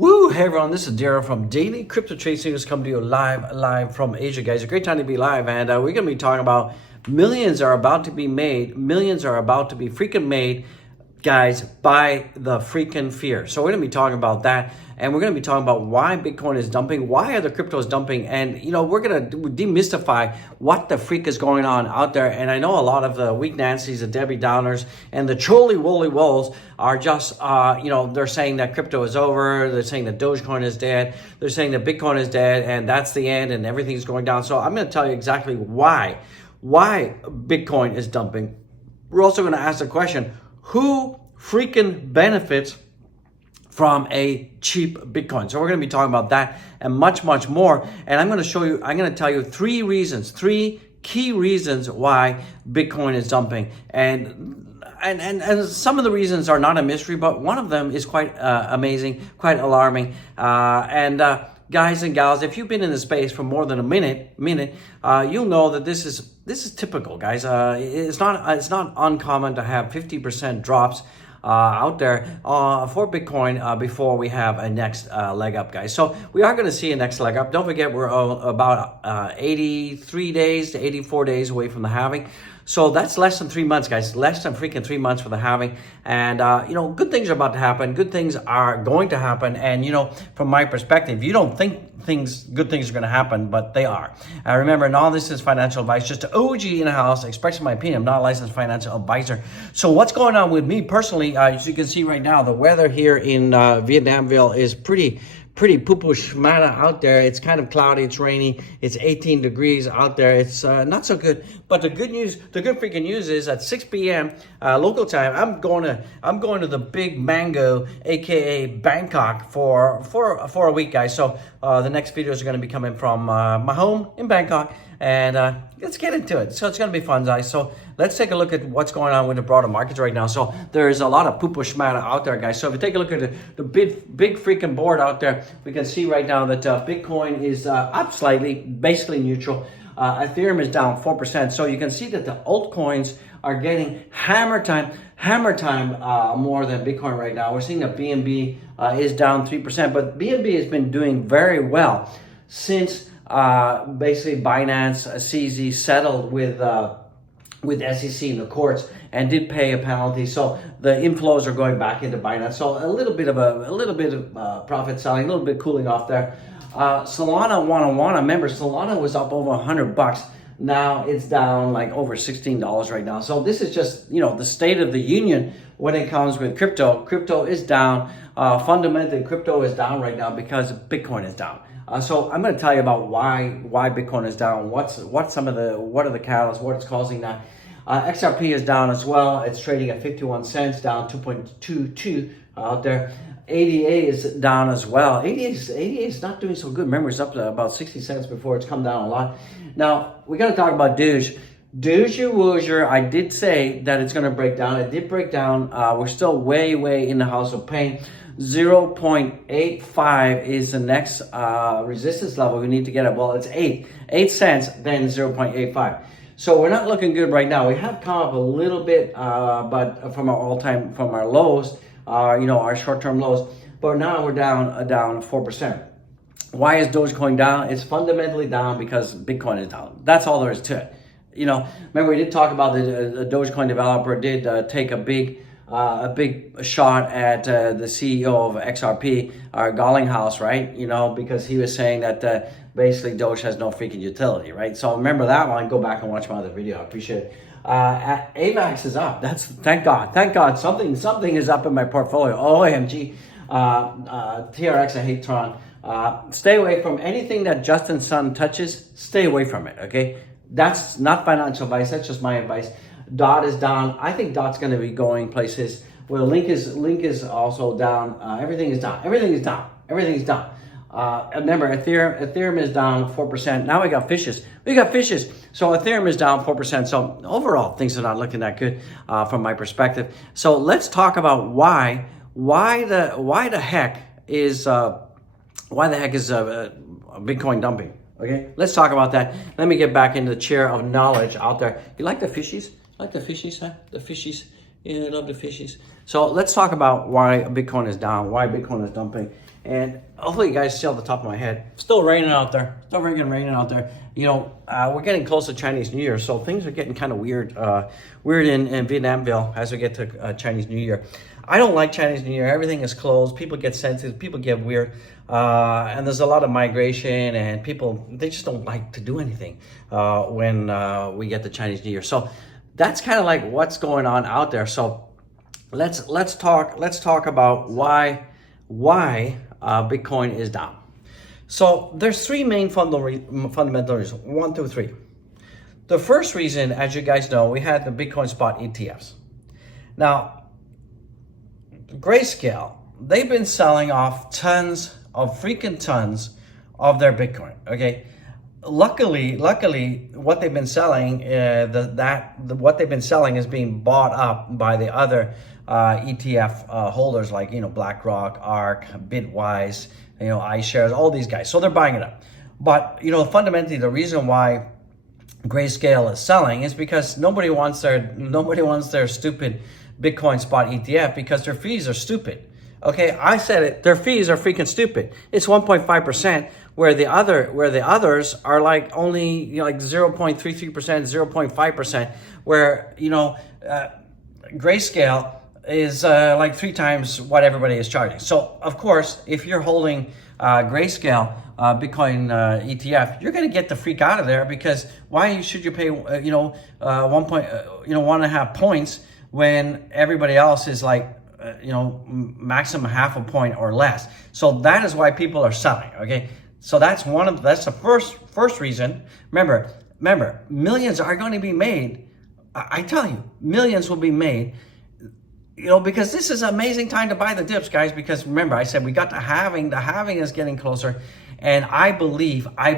Woo! Hey everyone, this is Daryl from Daily Crypto Trade News, coming to you live from Asia, guys. A great time to be live, and we're going to be talking about millions are about to be made. Millions are about to be freaking made, guys, by the freaking fear. So we're going to be talking about that, and we're going to be talking about why Bitcoin is dumping, why other cryptos dumping, and we're going to demystify what the freak is going on out there. And I know a lot of the weak Nancy's, the Debbie Downers, and the Trolley Woolly Wolves are just, they're saying that crypto is over. They're saying that Dogecoin is dead. They're saying that Bitcoin is dead, and that's the end, and everything's going down. So I'm going to tell you exactly why Bitcoin is dumping. We're also going to ask the question, who freaking benefits from a cheap Bitcoin? So we're going to be talking about that and much more. And I'm going to tell you three key reasons why Bitcoin is dumping. And some of the reasons are not a mystery, but one of them is quite amazing, quite alarming. Guys and gals, if you've been in the space for more than a minute, you'll know that this is typical, guys. It's not uncommon to have 50% drops out there for Bitcoin before we have a next leg up, guys. So we are going to see a next leg up. Don't forget, we're about 83 days to 84 days away from the halving. So that's less than 3 months, guys. Less than freaking 3 months for the halving. And, good things are about to happen. Good things are going to happen. And, from my perspective, you don't think good things are going to happen, but they are. Remember, and all this is financial advice, just an OG in the house, expressing my opinion. I'm not a licensed financial advisor. So what's going on with me personally, as you can see right now, the weather here in Vietnamville is pretty poo-poo schmata out there. It's kind of cloudy, it's rainy, it's 18 degrees out there. It's not so good. But the good freaking news is at 6 p.m. Local time, I'm going to the Big Mango, aka Bangkok, for a week, guys. So the next videos are going to be coming from my home in Bangkok, and let's get into it. So it's going to be fun, guys. So let's take a look at what's going on with the broader markets right now. So there's a lot of poo-poo schmata out there, guys. So if you take a look at the big freaking board out there, we can see right now that Bitcoin is up slightly, basically neutral. Ethereum is down 4%. So you can see that the altcoins are getting hammer time more than Bitcoin right now. We're seeing that BNB is down 3%, but BNB has been doing very well since basically Binance, CZ settled with SEC in the courts and did pay a penalty. So the inflows are going back into Binance. So a little bit of profit selling, a little bit cooling off there. Solana, remember Solana was up over $100. Now it's down like over $16 right now. So this is just, the state of the union when it comes with crypto. Crypto is down. Fundamentally, crypto is down right now because Bitcoin is down. So I'm going to tell you about why Bitcoin is down. What are the catalysts? What is causing that? XRP is down as well. It's trading at 51 cents, down 2.22 out there. ADA is down as well. ADA is not doing so good. Remember, it's up to about 60 cents before it's come down a lot. Now, we got to talk about DOGE. Dogecoin, I did say that it's going to break down. It did break down. We're still way in the house of pain. 0.85 is the next resistance level we need to get at. Well, it's 8 cents, then 0.85. So we're not looking good right now. We have come up a little bit, but from our lows, our short-term lows. But now we're down 4%. Why is Dogecoin down? It's fundamentally down because Bitcoin is down. That's all there is to it. Remember we did talk about the Dogecoin developer did take a big shot at the CEO of XRP, Garlinghouse, right? Because he was saying that basically Doge has no freaking utility, right? So remember that one. Go back and watch my other video. I appreciate it. AVAX is up. Thank God. Something is up in my portfolio. OMG. TRX, I hate Tron. Stay away from anything that Justin Sun touches. Stay away from it, okay? That's not financial advice. That's just my advice. DOT is down. I think DOT's going to be going places. Well, Link is also down. Everything is down. Remember, Ethereum is down 4%. Now we got fishes. So Ethereum is down 4%. So overall, things are not looking that good from my perspective. So let's talk about why the heck is Bitcoin dumping. Okay, let's talk about that. Let me get back into the chair of knowledge out there. You like the fishies? Like the fishies, huh? The fishies. Yeah, I love the fishies. So let's talk about why Bitcoin is down, why Bitcoin is dumping. And hopefully you guys see off the top of my head, still raining out there, still raining out there. You know, we're getting close to Chinese New Year, so things are getting kind of weird in Vietnamville as we get to Chinese New Year. I don't like Chinese New Year. Everything is closed. People get sensitive. People get weird. And there's a lot of migration, and people, they just don't like to do anything when we get to Chinese New Year. So that's kind of like what's going on out there. So let's talk about why Bitcoin is down. So there's three main fundamental reasons. 1, 2, 3. The first reason, as you guys know, we had the Bitcoin spot ETFs. Now, Grayscale, they've been selling off tons of their Bitcoin. Okay, luckily, what they've been selling, what they've been selling is being bought up by the other ETF holders, like BlackRock, ARK, Bitwise, iShares, all these guys. So they're buying it up. But fundamentally, the reason why Grayscale is selling is because nobody wants their stupid Bitcoin spot ETF because their fees are stupid. Okay, I said it. Their fees are freaking stupid. It's 1.5%, where the others are like only like 0.33%, 0.5%, where Grayscale is like 3 times what everybody is charging. So of course, if you're holding Grayscale Bitcoin ETF, you're going to get the freak out of there, because why should you pay 1.5 points when everybody else is like maximum half a point or less? So that is why people are selling. Okay, so that's the first reason. Remember, millions are going to be made. I tell you, millions will be made. Because this is an amazing time to buy the dips, guys. Because remember, I said we got the halving. The halving is getting closer, and I believe, by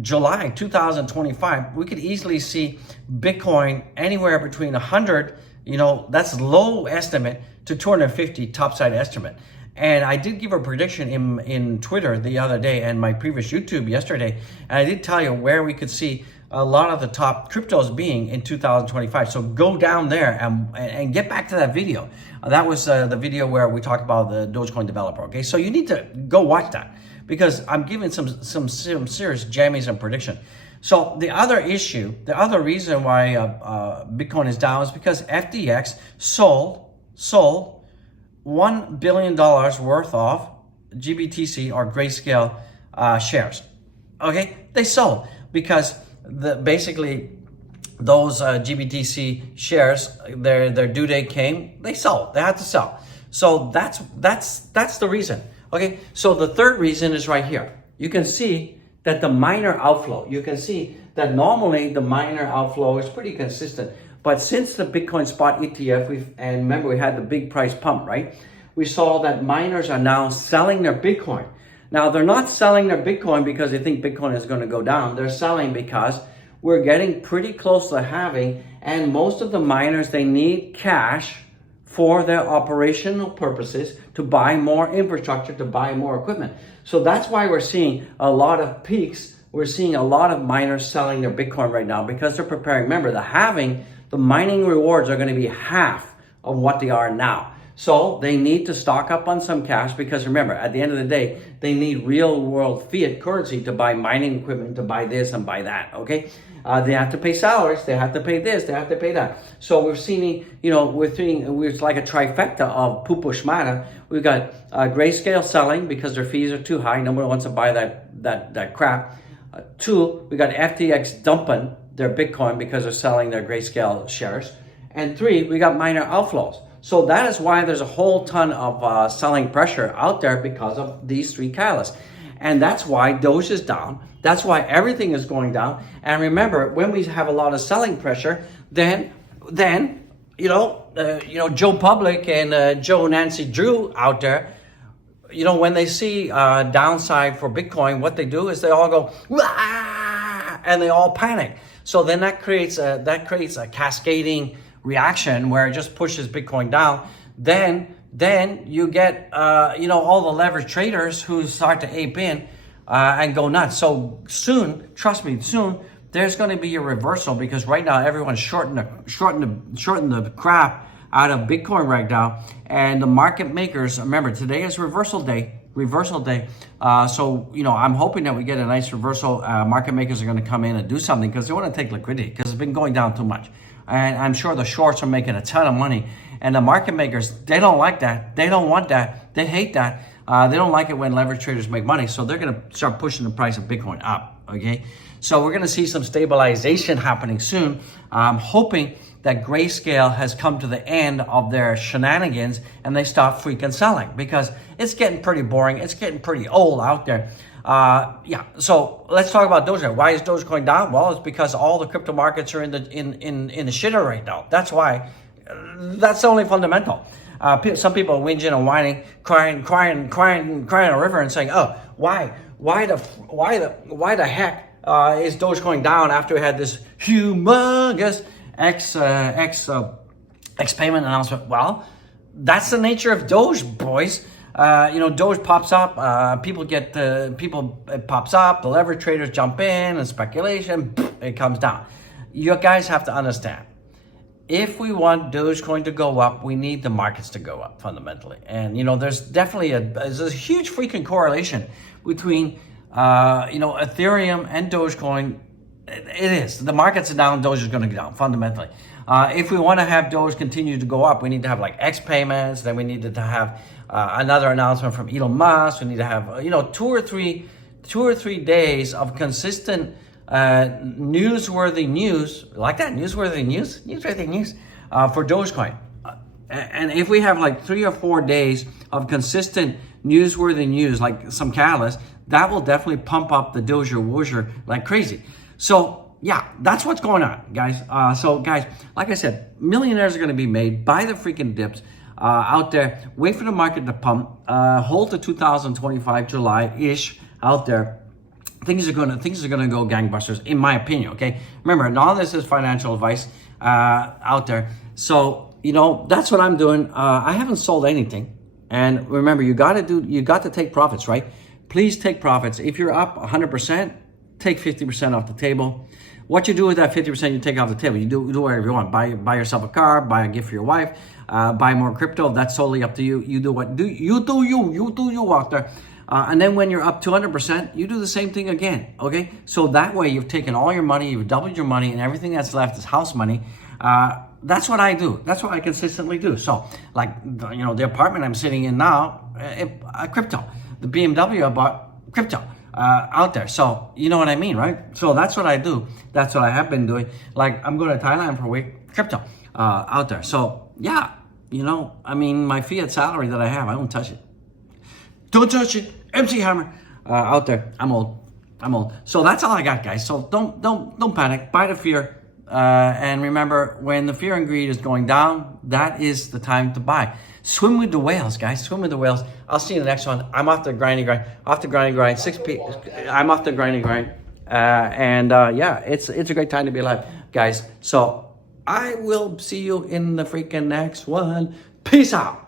July 2025, we could easily see Bitcoin anywhere between 100, that's low estimate, to 250 topside estimate. And I did give a prediction in Twitter the other day and my previous YouTube yesterday, and I did tell you where we could see a lot of the top cryptos being in 2025. So go down there and get back to that video. That was the video where we talked about the Dogecoin developer. Okay, so you need to go watch that, because I'm giving some serious jammies and prediction. So the other reason why Bitcoin is down is because FTX sold $1 billion worth of GBTC or Grayscale shares. Okay, they sold because basically those GBTC shares, their due date came, they sold. They had to sell. So that's the reason. Okay, so the third reason is right here. You can see that the miner outflow, you can see that normally the miner outflow is pretty consistent. But since the Bitcoin spot ETF, and remember we had the big price pump, right? We saw that miners are now selling their Bitcoin. Now, they're not selling their Bitcoin because they think Bitcoin is going to go down. They're selling because we're getting pretty close to halving, and most of the miners, they need cash for their operational purposes, to buy more infrastructure, to buy more equipment. So that's why we're seeing a lot of peaks. We're seeing a lot of miners selling their Bitcoin right now because they're preparing. Remember, the halving, the mining rewards are going to be half of what they are now. So they need to stock up on some cash, because remember, at the end of the day, they need real world fiat currency to buy mining equipment, to buy this and buy that, okay? They have to pay salaries, they have to pay this, they have to pay that. So we're seeing, it's like a trifecta of Pupo Shmata. We've got Grayscale selling because their fees are too high. Nobody wants to buy that crap. 2, we got FTX dumping their Bitcoin because they're selling their Grayscale shares. And 3, we got miner outflows. So that is why there's a whole ton of selling pressure out there, because of these 3 catalysts. And that's why Doge is down. That's why everything is going down. And remember, when we have a lot of selling pressure, then Joe Public and Joe Nancy Drew out there, when they see downside for Bitcoin, what they do is they all go, "Wah!" and they all panic. So then that creates a cascading reaction where it just pushes Bitcoin down. Then you get all the leverage traders who start to ape in and go nuts. So soon, trust me, there's going to be a reversal, because right now everyone's shorting the crap out of Bitcoin right now. And the market makers, remember, today is reversal day. So, I'm hoping that we get a nice reversal. Market makers are going to come in and do something because they want to take liquidity because it's been going down too much. And I'm sure the shorts are making a ton of money. And the market makers, they don't like that. They don't want that. They hate that. They don't like it when leverage traders make money. So they're going to start pushing the price of Bitcoin up. Okay. So we're going to see some stabilization happening soon. I'm hoping that Grayscale has come to the end of their shenanigans and they stop freaking selling because it's getting pretty boring. It's getting pretty old out there. So let's talk about Dogecoin. Why is Dogecoin down? Well, it's because all the crypto markets are in the shitter right now. That's why. That's the only fundamental. Some people are whinging and whining, crying a river and saying, "Oh, why the heck is Dogecoin down after we had this humongous X payment announcement?" Well, that's the nature of Doge, boys. Doge pops up, it pops up, the leverage traders jump in and speculation, it comes down. You guys have to understand, if we want Dogecoin to go up, we need the markets to go up fundamentally. And, there's definitely there's a huge freaking correlation between, Ethereum and Dogecoin. It is. The markets are down, Doge is going to go down fundamentally. If we want to have Doge continue to go up, we need to have like X payments. Then we needed to have another announcement from Elon Musk. We need to have, 2 or 3 days of consistent newsworthy news, like that, newsworthy news for Dogecoin. And if we have like 3 or 4 days of consistent newsworthy news, like some catalyst, that will definitely pump up the Doge Wozer like crazy. So yeah, that's what's going on, guys. So guys, like I said, millionaires are going to be made. Buy the freaking dips out there. Wait for the market to pump. Hold to 2025 July-ish out there. Things are gonna go gangbusters, in my opinion. Okay, remember, none of this is financial advice out there. So that's what I'm doing. I haven't sold anything, and remember, you got to take profits, right? Please take profits. If you're up 100%, take 50% off the table. What you do with that 50% you take off the table, you do whatever you want. Buy yourself a car, buy a gift for your wife, buy more crypto. That's totally up to you. You do you out there. And then when you're up 200%, you do the same thing again, okay? So that way you've taken all your money, you've doubled your money, and everything that's left is house money. That's what I do. That's what I consistently do. So like, the apartment I'm sitting in now, crypto. The BMW I bought, crypto. Out there. So you know what I mean, right? So that's what I do. That's what I have been doing. Like, I'm going to Thailand for a week, crypto out there. So yeah, my fiat salary that I have, I don't touch it. Don't touch it. MC Hammer out there. I'm old. So that's all I got, guys. So don't panic. Buy the fear. And remember, when the fear and greed is going down, that is the time to buy. Swim with the whales, guys. Swim with the whales. I'll see you in the next one. I'm off the grinding grind. I'm off the grinding grind. It's a great time to be alive, guys. So I will see you in the freaking next one. Peace out.